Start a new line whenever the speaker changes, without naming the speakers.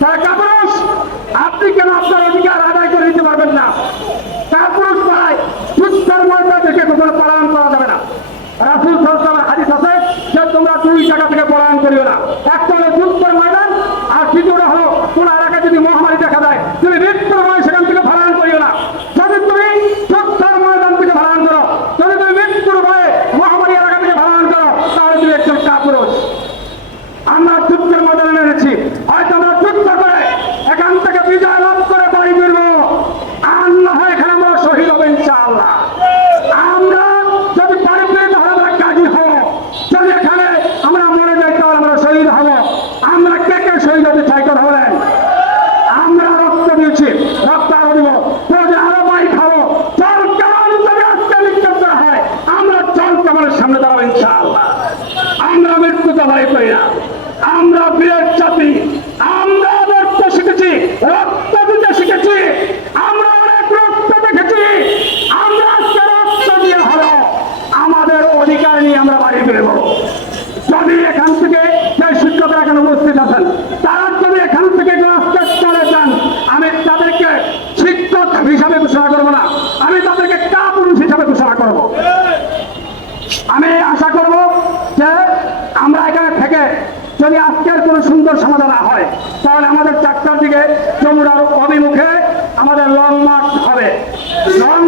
তারা কাপুরুষ, আপনি কেন আপনার অধিকার আদায় করে দিতে পারবেন না? কাপুরুষ পায় মধ্যে থেকে কখনো পালন করা যাবে না। রাসুল হাদিস আছে যে তোমরা দুই জায়গা থেকে পলায়ন করিও না। একটা হলো যুদ্ধের ময়দান আর দ্বিতীয়টা হলো কোন এলাকায় যদি মহামারী দেখা যায় তুমি মৃত্যুর ভয় সেখান থেকে পলায়ন করিও না যদি তুমি যুদ্ধের ময়দান থেকে পলায়ন করো যদি তুমি মৃত্যুর ভয়ে মহামারী এলাকা থেকে পলায়ন করো তাহলে তুমি একজন কাপুরুষ আমরা যুদ্ধের ময়দানে নেমেছি হয়তো আমরা যুদ্ধ করে এখান থেকে বিজয় লাভ করে বাড়ি ফিরব আর না হয় এখানে আমরা শহীদ হবে ইনশাআল্লাহ আমরা যদি বাড়ি ফিরে তাহলে আমরা কাজী হব যদি এখানে আমরা মরে যাই তাহলে আমরা শহীদ হব আমরা কে কে শহীদ হতে চাই কথা বলেন আমরা রক্ত দিয়েছি রক্ত আরও দিব প্রজা আরও মাই খাব জল কেমন যদি আজকে নিক্ষেপ করা হয় আমরা জল কেমনের সামনে দাঁড়াবো ইনশাআল্লাহ আমরা মৃত্যুকে ভয় করি না। আমরা বীরের জাতি, আমরা রক্ত শিখেছি, রক্ত দিতে শিখেছি, আমরা অনেক রক্ত দেখেছি। আমরা আজকে রক্ত দিয়ে হলো। আমাদের অধিকার নিয়ে আমরা বাড়ি ফিরব। যদি এখান থেকে যে শিক্ষকরা এখানে উপস্থিত আছেন, তারা যদি এখান থেকে চলে যান, আমি তাদেরকে শিক্ষক হিসাবে ঘোষণা করব না। আমি তাদেরকে কাপুরুষ হিসাবে ঘোষণা করব। আমি আশা করব যে আমরা এখানে থেকে যদি আজকের কোনো সুন্দর সমাধান হয়, তাহলে আমাদের চারটার দিকে যমুনার অভিমুখে আমাদের লং মার্চ হবে। লং